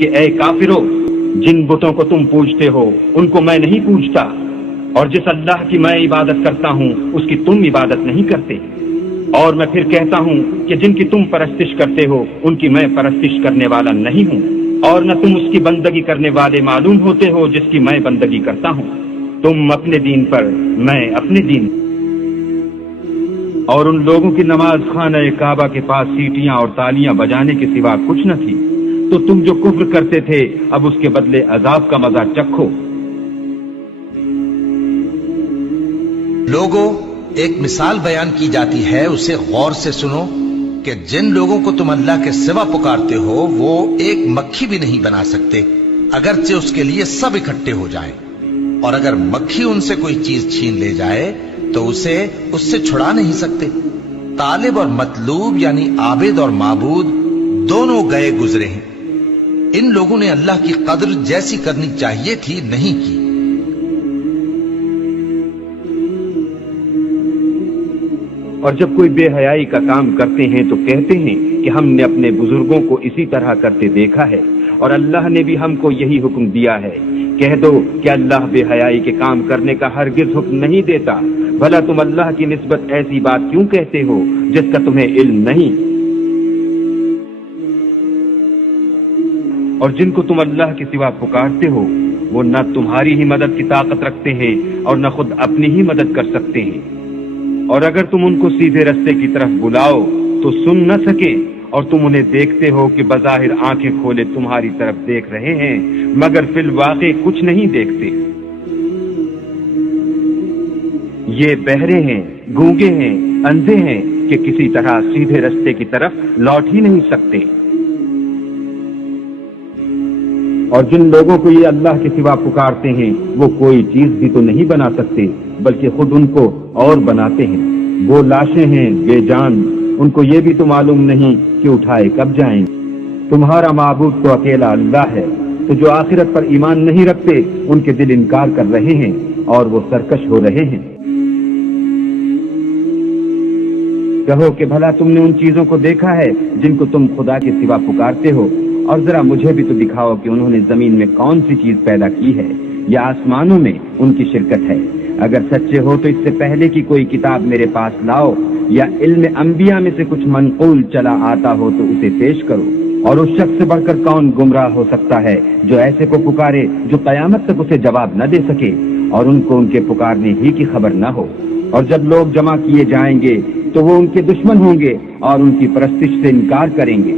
کہ اے کافرو، جن بتوں کو تم پوجتے ہو ان کو میں نہیں پوجتا، اور جس اللہ کی میں عبادت کرتا ہوں اس کی تم عبادت نہیں کرتے، اور میں پھر کہتا ہوں کہ جن کی تم پرستش کرتے ہو ان کی میں پرستش کرنے والا نہیں ہوں، اور نہ تم اس کی بندگی کرنے والے معلوم ہوتے ہو جس کی میں بندگی کرتا ہوں، تم اپنے دین پر میں اپنے دین۔ اور ان لوگوں کی نماز خانہ کعبہ کے پاس سیٹیاں اور تالیاں بجانے کے سوا کچھ نہ تھی، تو تم جو کفر کرتے تھے اب اس کے بدلے عذاب کا مزہ چکھو۔ لوگوں، ایک مثال بیان کی جاتی ہے، اسے غور سے سنو کہ جن لوگوں کو تم اللہ کے سوا پکارتے ہو وہ ایک مکھی بھی نہیں بنا سکتے اگرچہ اس کے لیے سب اکٹھے ہو جائیں، اور اگر مکھی ان سے کوئی چیز چھین لے جائے تو اسے اس سے چھڑا نہیں سکتے۔ طالب اور مطلوب یعنی عابد اور معبود دونوں گئے گزرے ہیں، ان لوگوں نے اللہ کی قدر جیسی کرنی چاہیے تھی نہیں کی۔ اور جب کوئی بے حیائی کا کام کرتے ہیں تو کہتے ہیں کہ ہم نے اپنے بزرگوں کو اسی طرح کرتے دیکھا ہے، اور اللہ نے بھی ہم کو یہی حکم دیا ہے۔ کہہ دو کہ اللہ بے حیائی کے کام کرنے کا ہرگز حکم نہیں دیتا، بھلا تم اللہ کی نسبت ایسی بات کیوں کہتے ہو جس کا تمہیں علم نہیں؟ اور جن کو تم اللہ کے سوا پکارتے ہو وہ نہ تمہاری ہی مدد کی طاقت رکھتے ہیں اور نہ خود اپنی ہی مدد کر سکتے ہیں، اور اگر تم ان کو سیدھے رستے کی طرف بلاؤ تو سن نہ سکے، اور تم انہیں دیکھتے ہو کہ بظاہر آنکھیں کھولے تمہاری طرف دیکھ رہے ہیں مگر فی الواقع کچھ نہیں دیکھتے۔ یہ بہرے ہیں، گونگے ہیں، اندھے ہیں کہ کسی طرح سیدھے رستے کی طرف لوٹ ہی نہیں سکتے۔ اور جن لوگوں کو یہ اللہ کے سوا پکارتے ہیں وہ کوئی چیز بھی تو نہیں بنا سکتے بلکہ خود ان کو اور بناتے ہیں۔ وہ لاشیں ہیں بے جان، ان کو یہ بھی تو معلوم نہیں کہ اٹھائے کب جائیں۔ تمہارا معبود تو اکیلا اللہ ہے، تو جو آخرت پر ایمان نہیں رکھتے ان کے دل انکار کر رہے ہیں اور وہ سرکش ہو رہے ہیں۔ کہو کہ بھلا تم نے ان چیزوں کو دیکھا ہے جن کو تم خدا کے سوا پکارتے ہو، اور ذرا مجھے بھی تو دکھاؤ کہ انہوں نے زمین میں کون سی چیز پیدا کی ہے یا آسمانوں میں ان کی شرکت ہے۔ اگر سچے ہو تو اس سے پہلے کی کوئی کتاب میرے پاس لاؤ، یا علم انبیاء میں سے کچھ منقول چلا آتا ہو تو اسے پیش کرو۔ اور اس شخص سے بڑھ کر کون گمراہ ہو سکتا ہے جو ایسے کو پکارے جو قیامت تک اسے جواب نہ دے سکے اور ان کو ان کے پکارنے ہی کی خبر نہ ہو۔ اور جب لوگ جمع کیے جائیں گے تو وہ ان کے دشمن ہوں گے اور ان کی پرستش سے انکار کریں گے۔